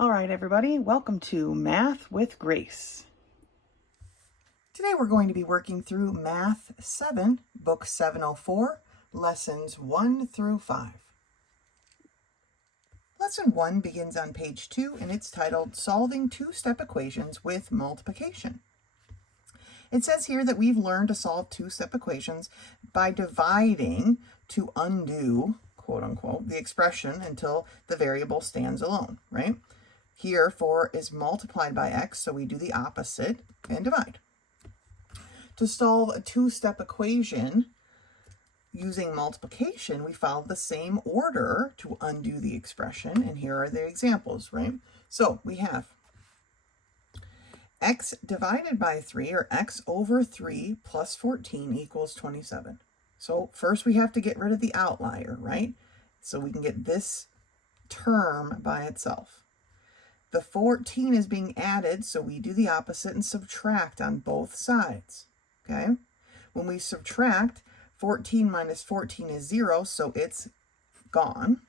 All right, everybody, welcome to Math with Grace. Today we're going to be working through Math 7, Book 704, Lessons 1 through 5. Lesson 1 begins on page 2, and it's titled Solving Two-Step Equations with Multiplication. It says here that we've learned to solve two-step equations by dividing to undo, quote unquote, the expression until the variable stands alone, right? Here, 4 is multiplied by x, so we do the opposite and divide. To solve a two-step equation using multiplication, we follow the same order to undo the expression, and here are the examples, right? So we have x divided by 3, or x over 3 plus 14 equals 27. So first we have to get rid of the outlier, right? So we can get this term by itself. The 14 is being added, so we do the opposite and subtract on both sides, okay? When we subtract, 14 minus 14 is 0, so it's gone.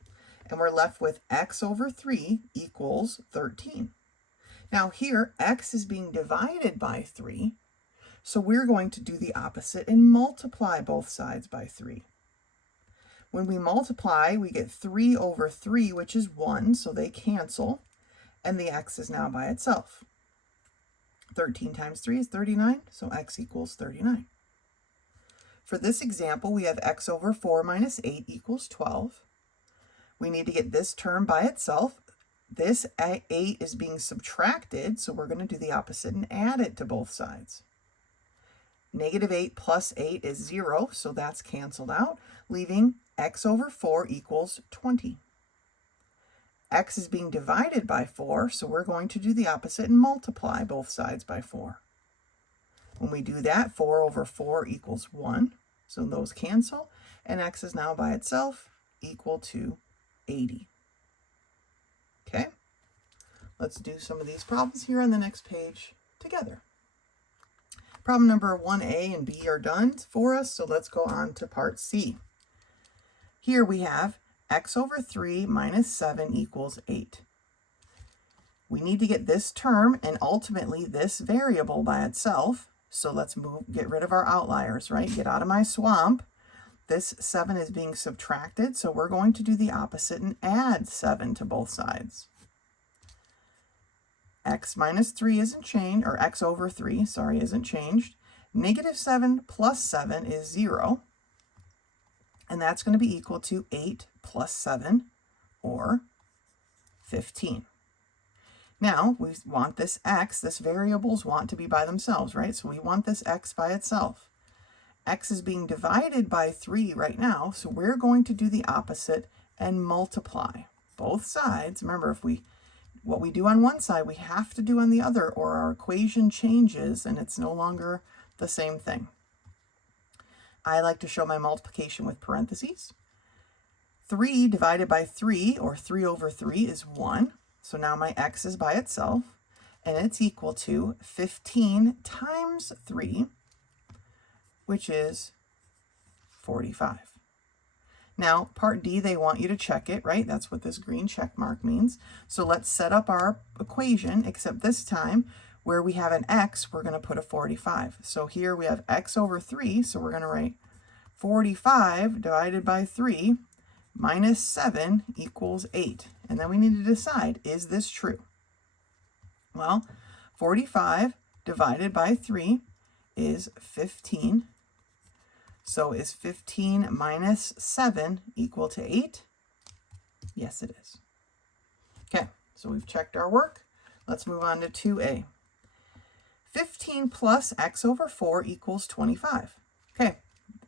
And we're left with x over 3 equals 13. Now here, x is being divided by 3, so we're going to do the opposite and multiply both sides by 3. When we multiply, we get 3 over 3, which is 1, so they cancel. And the x is now by itself. 13 times 3 is 39, so x equals 39. For this example, we have x over 4 minus 8 equals 12. We need to get this term by itself. This 8 is being subtracted, so we're going to do the opposite and add it to both sides. Negative 8 plus 8 is 0, so that's canceled out, leaving x over 4 equals 20. X is being divided by 4, so we're going to do the opposite and multiply both sides by 4. When we do that, 4 over 4 equals 1, so those cancel, and x is now by itself equal to 80. Okay, let's do some of these problems here on the next page together. Problem number 1A and B are done for us, so let's go on to part C. Here we have x over 3 minus 7 equals 8. We need to get this term and ultimately this variable by itself. So let's get rid of our outliers, right? Get out of my swamp. This 7 is being subtracted, so we're going to do the opposite and add 7 to both sides. X minus 3 isn't changed, or x over 3, sorry, isn't changed. Negative 7 plus 7 is 0. And that's going to be equal to 8 plus 7, or 15. Now, we want this x, this variables want to be by themselves, right? So we want this x by itself. X is being divided by 3 right now, so we're going to do the opposite and multiply both sides. Remember, what we do on one side, we have to do on the other, or our equation changes and it's no longer the same thing. I like to show my multiplication with parentheses. 3 divided by 3, or 3 over 3, is 1. So now my x is by itself, and it's equal to 15 times 3, which is 45. Now, part D, they want you to check it, right? That's what this green check mark means. So let's set up our equation, except this time, where we have an x, we're going to put a 45. So here we have x over 3, so we're going to write 45 divided by 3 minus 7 equals 8. And then we need to decide, is this true? Well, 45 divided by 3 is 15. So is 15 minus 7 equal to 8? Yes, it is. Okay, so we've checked our work. Let's move on to 2A. 15 plus x over 4 equals 25. Okay,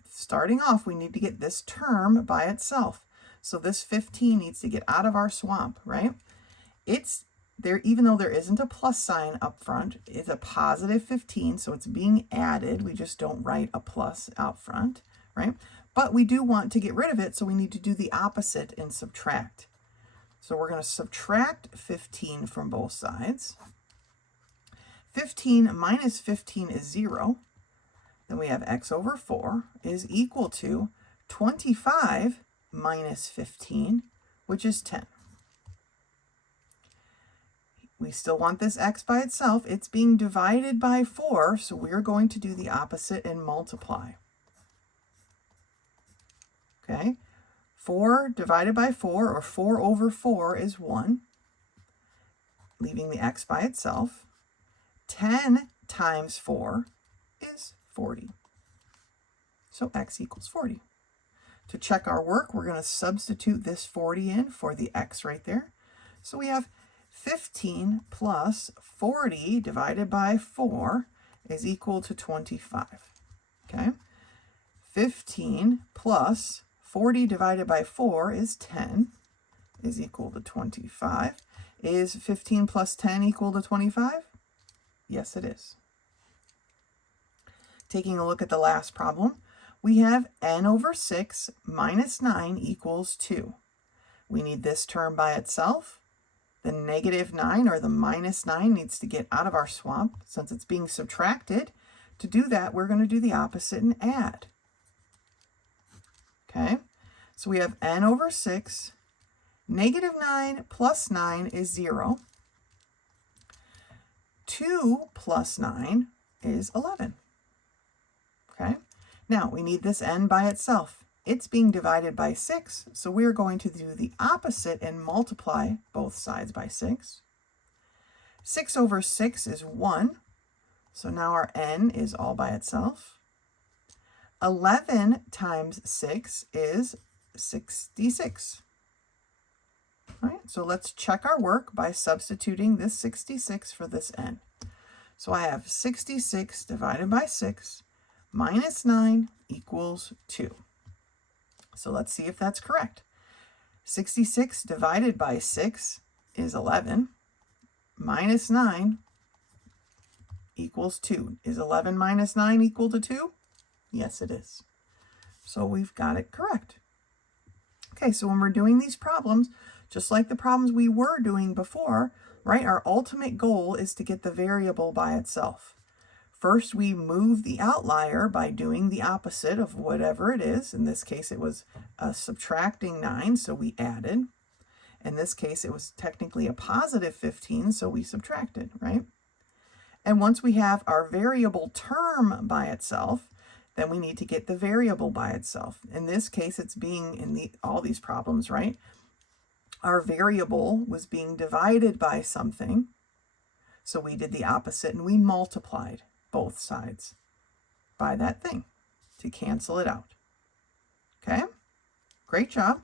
starting off, we need to get this term by itself. So this 15 needs to get out of our swamp, right? It's there, even though there isn't a plus sign up front, it's a positive 15, so it's being added. We just don't write a plus out front, right? But we do want to get rid of it, so we need to do the opposite and subtract. So we're going to subtract 15 from both sides. 15 minus 15 is 0. Then we have x over 4 is equal to 25 minus 15, which is 10. We still want this x by itself. It's being divided by 4, so we're going to do the opposite and multiply. Okay, 4 divided by 4, or 4 over 4, is 1, leaving the x by itself. 10 times 4 is 40. So x equals 40. To check our work, we're going to substitute this 40 in for the x right there. So we have 15 plus 40 divided by 4 is equal to 25. Okay? 15 plus 40 divided by 4 is 10, is equal to 25. Is 15 plus 10 equal to 25? Yes, it is. Taking a look at the last problem, we have n over 6 minus 9 equals 2. We need this term by itself. The negative 9 or the minus 9 needs to get out of our swamp since it's being subtracted. To do that, we're going to do the opposite and add. Okay, so we have n over 6. Negative 9 plus 9 is 0. 2 plus 9 is 11. Okay, now we need this n by itself. It's being divided by 6, so we're going to do the opposite and multiply both sides by 6. 6 over 6 is 1, so now our n is all by itself. 11 times 6 is 66. All right, so let's check our work by substituting this 66 for this n. So I have 66 divided by 6 minus 9 equals 2. So let's see if that's correct. 66 divided by 6 is 11. Minus 9 equals 2. Is 11 minus 9 equal to 2? Yes, it is. So we've got it correct. Okay, so when we're doing these problems, just like the problems we were doing before, right, our ultimate goal is to get the variable by itself. First, we move the outlier by doing the opposite of whatever it is. In this case, it was subtracting 9, so we added. In this case, it was technically a positive 15, so we subtracted, right? And once we have our variable term by itself, then we need to get the variable by itself. In this case, it's being in all these problems, right? Our variable was being divided by something, so we did the opposite and we multiplied both sides by that thing to cancel it out. Okay, great job.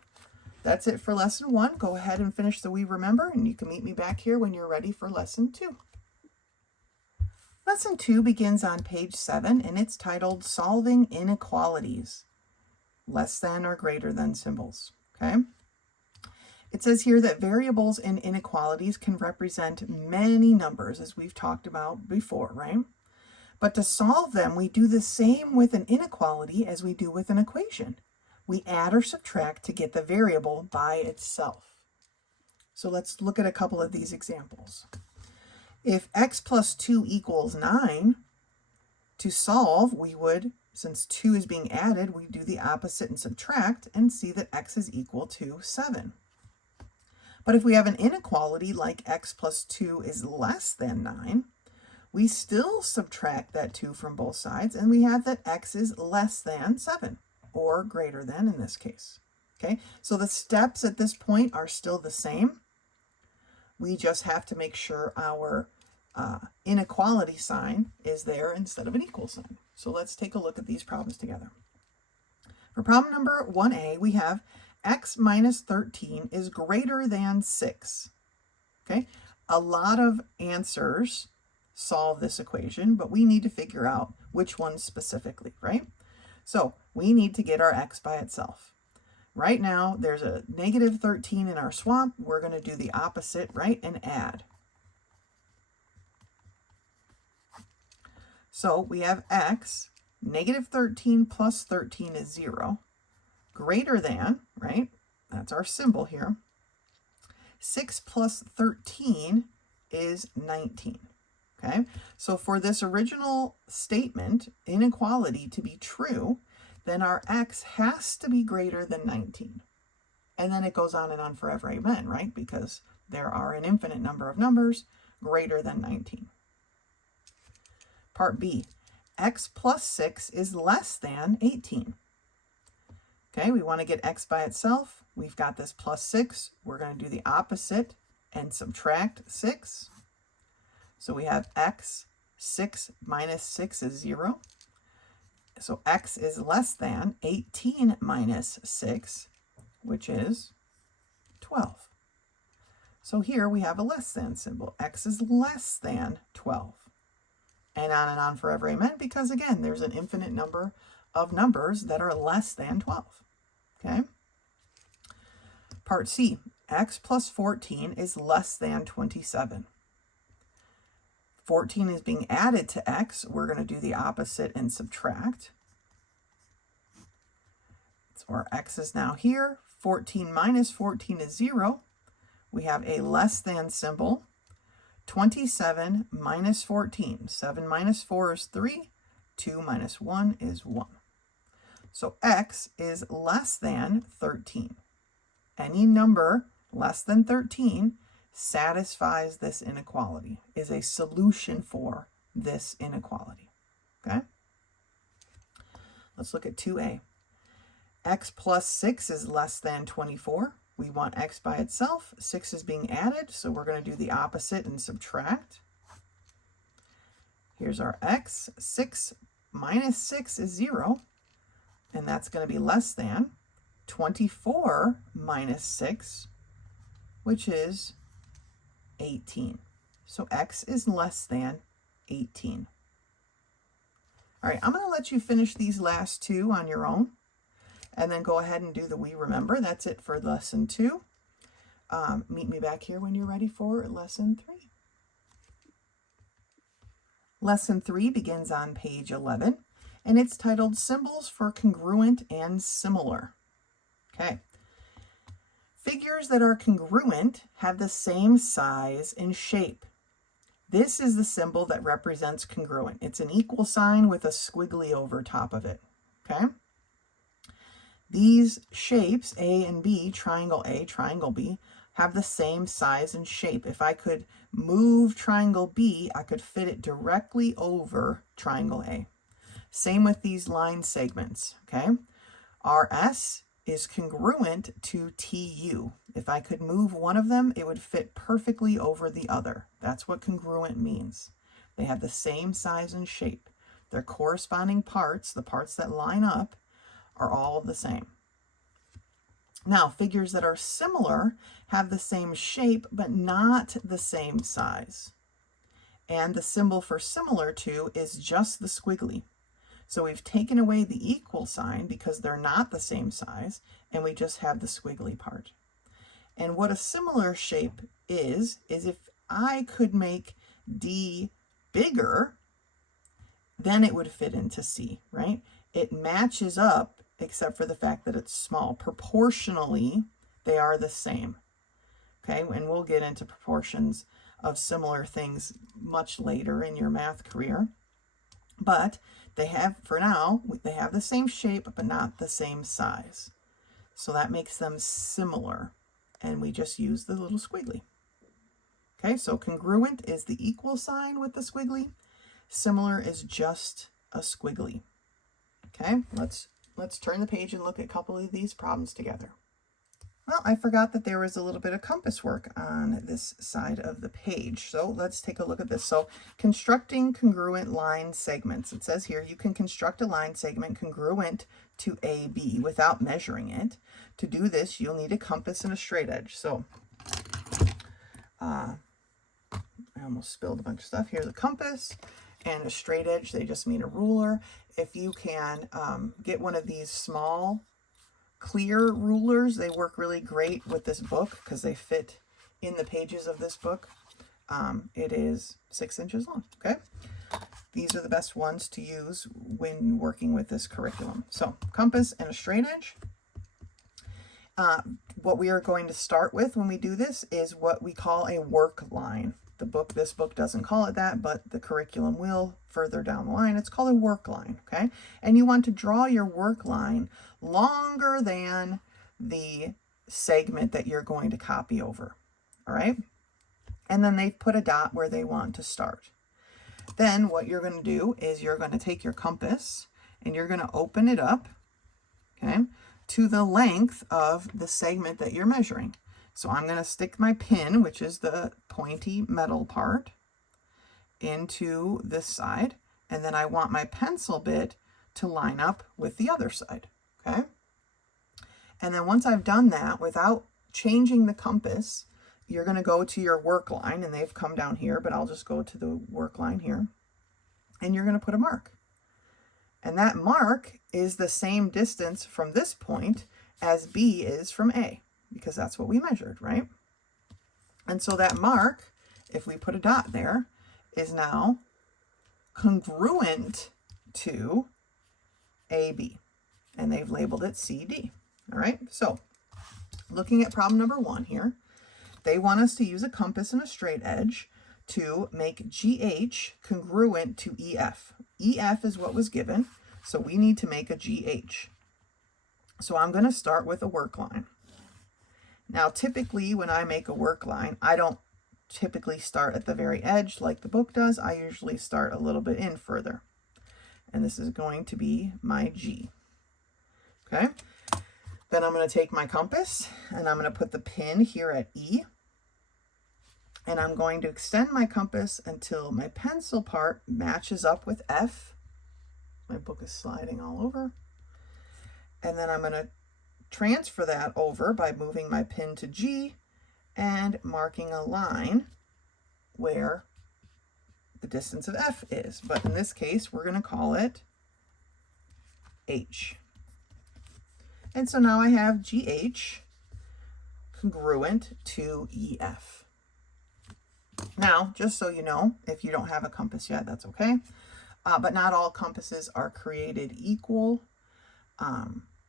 That's it for lesson 1. Go ahead and finish the We Remember, and you can meet me back here when you're ready for lesson 2. Lesson 2 begins on page 7, and it's titled Solving Inequalities, less than or greater than symbols. Okay, it says here that variables in inequalities can represent many numbers, as we've talked about before, right? But to solve them, we do the same with an inequality as we do with an equation. We add or subtract to get the variable by itself. So let's look at a couple of these examples. If x plus 2 equals 9, to solve, we would, since 2 is being added, we do the opposite and subtract and see that x is equal to 7. But if we have an inequality like x plus 2 is less than 9, we still subtract that 2 from both sides, and we have that x is less than 7, or greater than in this case. Okay, so the steps at this point are still the same. We just have to make sure our inequality sign is there instead of an equal sign. So let's take a look at these problems together. For problem number 1a, we have x minus 13 is greater than 6. Okay, a lot of answers solve this equation, but we need to figure out which one specifically, right? So we need to get our x by itself. Right now, there's a negative 13 in our swamp. We're going to do the opposite, right, and add. So we have x, negative 13 plus 13 is 0, greater than, right, that's our symbol here, 6 plus 13 is 19. Okay, so for this original statement, inequality, to be true, then our x has to be greater than 19. And then it goes on and on forever, amen, right? Because there are an infinite number of numbers greater than 19. Part B, x plus 6 is less than 18. Okay, we want to get x by itself. We've got this plus 6. We're going to do the opposite and subtract 6. So we have x, 6 minus 6 is 0. So x is less than 18 minus 6, which is 12. So here we have a less than symbol. X is less than 12. And on forever, amen, because again, there's an infinite number of numbers that are less than 12. Okay? Part C, x plus 14 is less than 27. 14 is being added to x. We're going to do the opposite and subtract. So our x is now here. 14 minus 14 is 0. We have a less than symbol. 27 minus 14. 7 minus 4 is 3. 2 minus 1 is 1. So x is less than 13. Any number less than 13 satisfies this inequality, is a solution for this inequality. Okay? Let's look at 2a. X plus 6 is less than 24. We want x by itself. 6 is being added, so we're going to do the opposite and subtract. Here's our x. 6 minus 6 is 0, and that's going to be less than 24 minus 6, which is 18. So x is less than 18. All right, I'm going to let you finish these last two on your own, and then go ahead and do the we remember. That's it for lesson 2. Meet me back here when you're ready for lesson 3. Lesson 3 begins on page 11, and it's titled Symbols for Congruent and Similar. Okay. Figures that are congruent have the same size and shape. This is the symbol that represents congruent. It's an equal sign with a squiggly over top of it. Okay? These shapes, A and B, triangle A, triangle B, have the same size and shape. If I could move triangle B, I could fit it directly over triangle A. Same with these line segments. Okay? RS is congruent to TU. If I could move one of them, it would fit perfectly over the other. That's what congruent means. They have the same size and shape. Their corresponding parts, the parts that line up, are all the same. Now, figures that are similar have the same shape, but not the same size. And the symbol for similar to is just the squiggly. So we've taken away the equal sign because they're not the same size, and we just have the squiggly part. And what a similar shape is if I could make D bigger, then it would fit into C, right? It matches up except for the fact that it's small. Proportionally, they are the same. Okay, and we'll get into proportions of similar things much later in your math career. But they have, for now, they have the same shape, but not the same size. So that makes them similar. And we just use the little squiggly. Okay, so congruent is the equal sign with the squiggly. Similar is just a squiggly. Okay, let's turn the page and look at a couple of these problems together. Well, I forgot that there was a little bit of compass work on this side of the page. So let's take a look at this. So constructing congruent line segments. It says here you can construct a line segment congruent to AB without measuring it. To do this, you'll need a compass and a straight edge. So I almost spilled a bunch of stuff. Here's a compass and a straight edge. They just mean a ruler. If you can get one of these small clear rulers, they work really great with this book because they fit in the pages of this book. It is 6 inches long. Okay, these are the best ones to use when working with this curriculum. So compass and a straight edge. What we are going to start with when we do this is what we call a work line. This book doesn't call it that, but the curriculum will further down the line. It's called a work line, okay? And you want to draw your work line longer than the segment that you're going to copy over, all right? And then they've put a dot where they want to start. Then what you're going to do is you're going to take your compass and you're going to open it up, okay, to the length of the segment that you're measuring. So I'm going to stick my pin, which is the pointy metal part, into this side. And then I want my pencil bit to line up with the other side, okay? And then once I've done that, without changing the compass, you're going to go to your work line, and they've come down here, but I'll just go to the work line here. And you're going to put a mark. And that mark is the same distance from this point as B is from A, because that's what we measured, right? And so that mark, if we put a dot there, is now congruent to AB. And they've labeled it CD. All right, so looking at problem number 1 here, they want us to use a compass and a straight edge to make GH congruent to EF. EF is what was given, so we need to make a GH. So I'm going to start with a work line. Now, typically when I make a work line, I don't typically start at the very edge like the book does. I usually start a little bit in further. And this is going to be my G. Okay? Then I'm going to take my compass and I'm going to put the pin here at E. And I'm going to extend my compass until my pencil part matches up with F. My book is sliding all over. And then I'm going to transfer that over by moving my pin to G and marking a line where the distance of F is. But in this case, we're going to call it H. And so now I have GH congruent to EF. Now, just so you know, if you don't have a compass yet, that's okay. But not all compasses are created equal.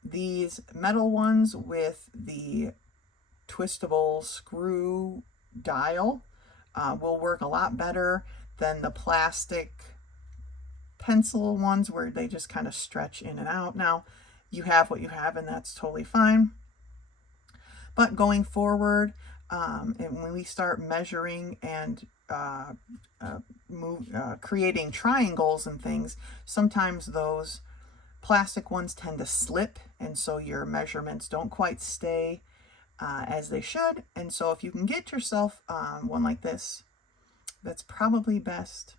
These metal ones with the twistable screw dial will work a lot better than the plastic pencil ones where they just kind of stretch in and out. Now, you have what you have, and that's totally fine. But going forward, and when we start measuring and creating triangles and things, sometimes those plastic ones tend to slip, and so your measurements don't quite stay as they should. And so if you can get yourself one like this, that's probably best.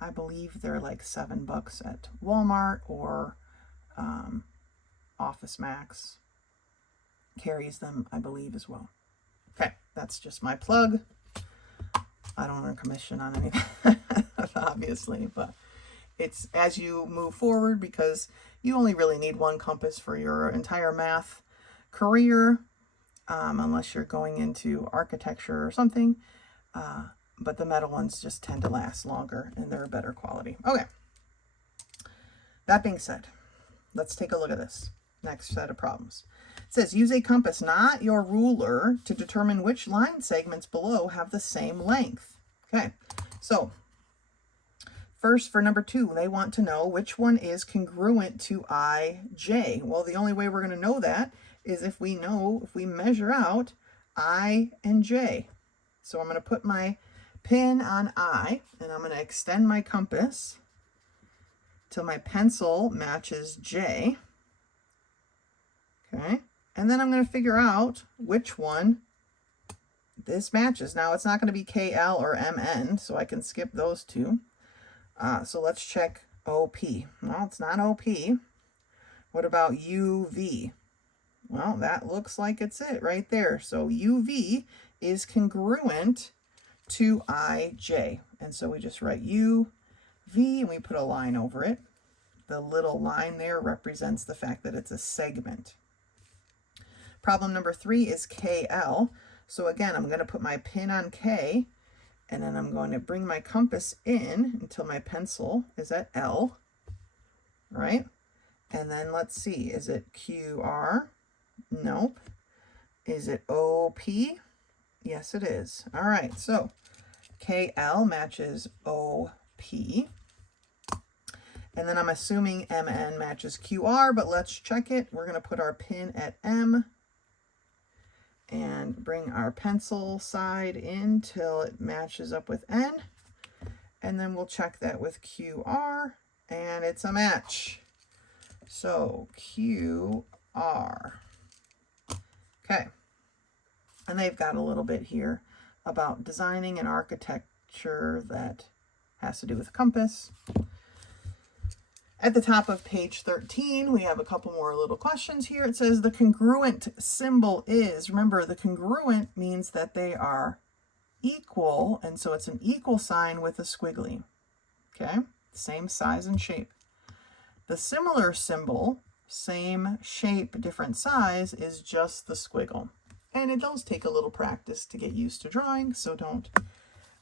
I believe they're like $7 at Walmart, or Office Max carries them, I believe, as well. Okay, that's just my plug. I don't earn commission on anything, obviously, but it's as you move forward, because you only really need one compass for your entire math career, unless you're going into architecture or something. But the metal ones just tend to last longer and they're a better quality. Okay. That being said, let's take a look at this next set of problems. It says, use a compass, not your ruler, to determine which line segments below have the same length. Okay, so first for number 2, they want to know which one is congruent to IJ. Well, the only way we're going to know that is if we measure out I and J. So I'm going to put my pin on I, and I'm going to extend my compass till my pencil matches J. Okay, and then I'm going to figure out which one this matches. Now, it's not going to be KL or MN, so I can skip those two. So let's check OP. Well, it's not OP. What about UV? Well, that looks like it's it right there. So UV is congruent to IJ. And so we just write UV and we put a line over it. The little line there represents the fact that it's a segment. Problem number 3 is KL. So again, I'm going to put my pin on K, and then I'm going to bring my compass in until my pencil is at L, right? And then let's see, is it QR? Nope. Is it OP? Yes, it is. All right, so KL matches OP. And then I'm assuming MN matches QR, but let's check it. We're going to put our pin at M. and bring our pencil side in till it matches up with N. And then we'll check that with QR, and it's a match. So QR. Okay. And they've got a little bit here about designing an architecture that has to do with a compass. At the top of page 13, we have a couple more little questions here. It says the congruent symbol is, remember, the congruent means that they are equal, and so it's an equal sign with a squiggly. Okay, same size and shape. The similar symbol, same shape, different size, is just the squiggle. And it does take a little practice to get used to drawing, so don't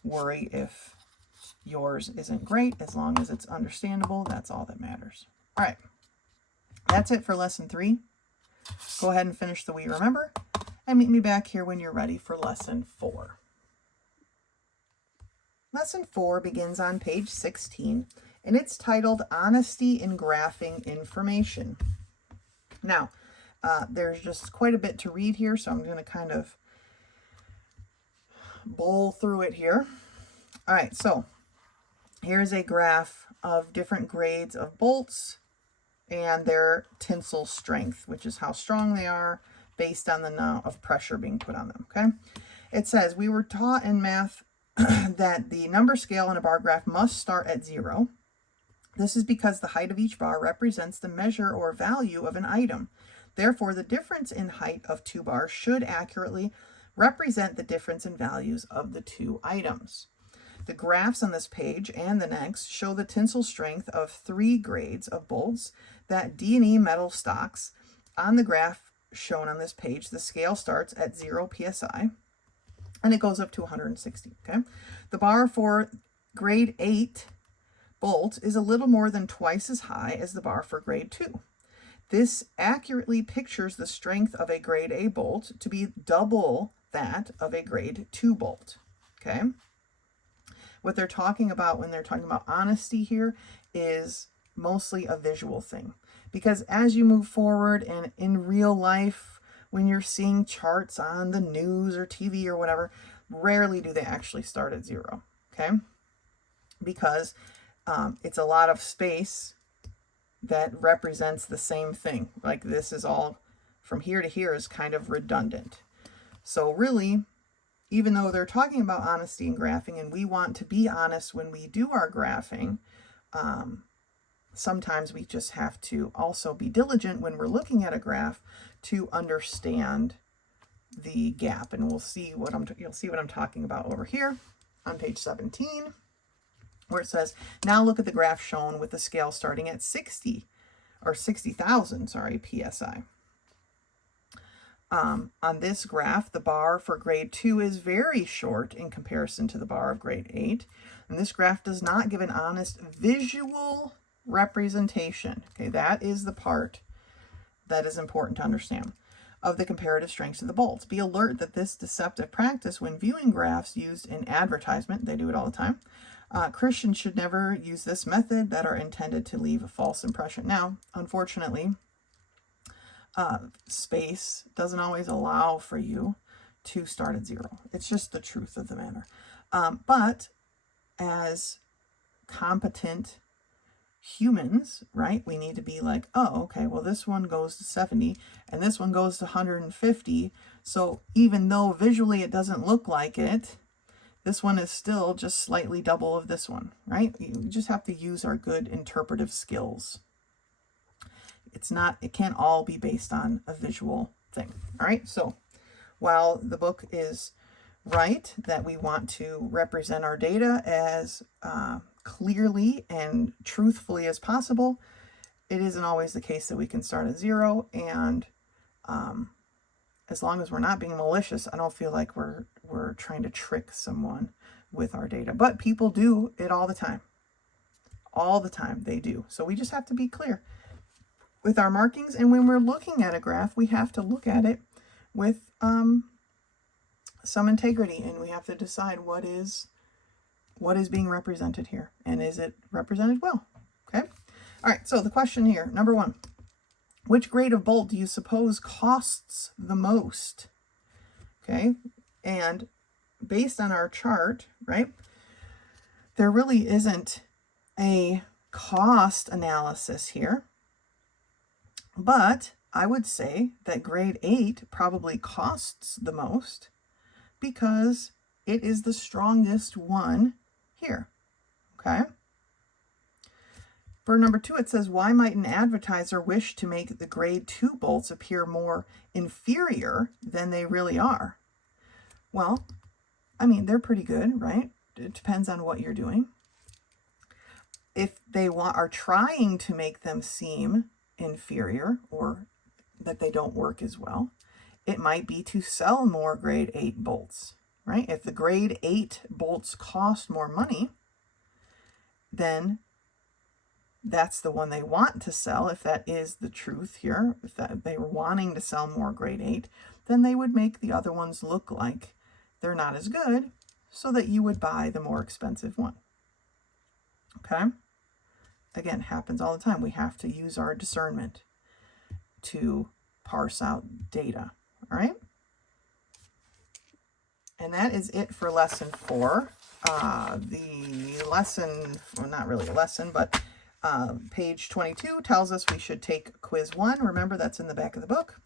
worry if yours isn't great. As long as it's understandable, that's all that matters. All right, that's it for lesson 3. Go ahead and finish the We Remember, and meet me back here when you're ready for lesson 4. Lesson 4 begins on page 16, and it's titled Honesty in Graphing Information. Now, there's just quite a bit to read here, so I'm going to kind of bowl through it here. All right, so here's a graph of different grades of bolts and their tensile strength, which is how strong they are based on the amount of pressure being put on them, okay? It says, we were taught in math that the number scale in a bar graph must start at 0. This is because the height of each bar represents the measure or value of an item. Therefore, the difference in height of 2 bars should accurately represent the difference in values of the 2 items. The graphs on this page and the next show the tensile strength of 3 grades of bolts that D&E metal stocks. On the graph shown on this page, the scale starts at 0 psi and it goes up to 160. Okay, the bar for grade 8 bolt is a little more than twice as high as the bar for grade 2. This accurately pictures the strength of a grade A bolt to be double that of a grade 2 bolt. Okay. What they're talking about when they're talking about honesty here is mostly a visual thing. Because as you move forward and in real life, when you're seeing charts on the news or TV or whatever, rarely do they actually start at 0, okay? Because it's a lot of space that represents the same thing. Like this is all from here to here is kind of redundant. So really, even though they're talking about honesty in graphing, and we want to be honest when we do our graphing, sometimes we just have to also be diligent when we're looking at a graph to understand the gap. And we'll see what you'll see what I'm talking about over here on page 17, where it says, now look at the graph shown with the scale starting at 60,000, psi. On this graph, the bar for grade 2 is very short in comparison to the bar of grade 8. And this graph does not give an honest visual representation. Okay, that is the part that is important to understand of the comparative strengths of the bolts. Be alert that this deceptive practice when viewing graphs used in advertisement, they do it all the time. Christians should never use this method that are intended to leave a false impression. Now, unfortunately, space doesn't always allow for you to start at 0. It's just the truth of the matter. But as competent humans, right, we need to be like, oh, okay, well, this one goes to 70 and this one goes to 150. So even though visually it doesn't look like it, this one is still just slightly double of this one, right? We just have to use our good interpretive skills. It can't all be based on a visual thing. All right, so while the book is right that we want to represent our data as clearly and truthfully as possible, it isn't always the case that we can start at 0. And as long as we're not being malicious, I don't feel like we're trying to trick someone with our data. But people do it all the time. All the time they do. So we just have to be clear with our markings, and when we're looking at a graph, we have to look at it with some integrity, and we have to decide what is being represented here, and is it represented well? Okay. All right, so the question here, number 1, which grade of bolt do you suppose costs the most? okay? And based on our chart, right, there really isn't a cost analysis here, but I would say that grade 8 probably costs the most because it is the strongest one here, okay? For number 2, it says, why might an advertiser wish to make the grade 2 bolts appear more inferior than they really are? Well, I mean, they're pretty good, right? It depends on what you're doing. If they are trying to make them seem inferior or that they don't work as well, it might be to sell more grade 8 bolts, right? If the grade 8 bolts cost more money, then that's the one they want to sell. If that is the truth here, if that they were wanting to sell more grade 8, then they would make the other ones look like they're not as good so that you would buy the more expensive one. Okay? Again, happens all the time. We have to use our discernment to parse out data. All right? And that is it for lesson 4. The lesson, well, not really a lesson, but page 22 tells us we should take quiz 1. Remember, that's in the back of the book.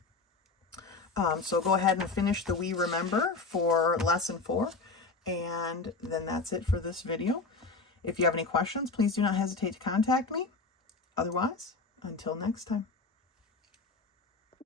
So go ahead and finish the We Remember for lesson 4. And then that's it for this video. If you have any questions, please do not hesitate to contact me. Otherwise, until next time.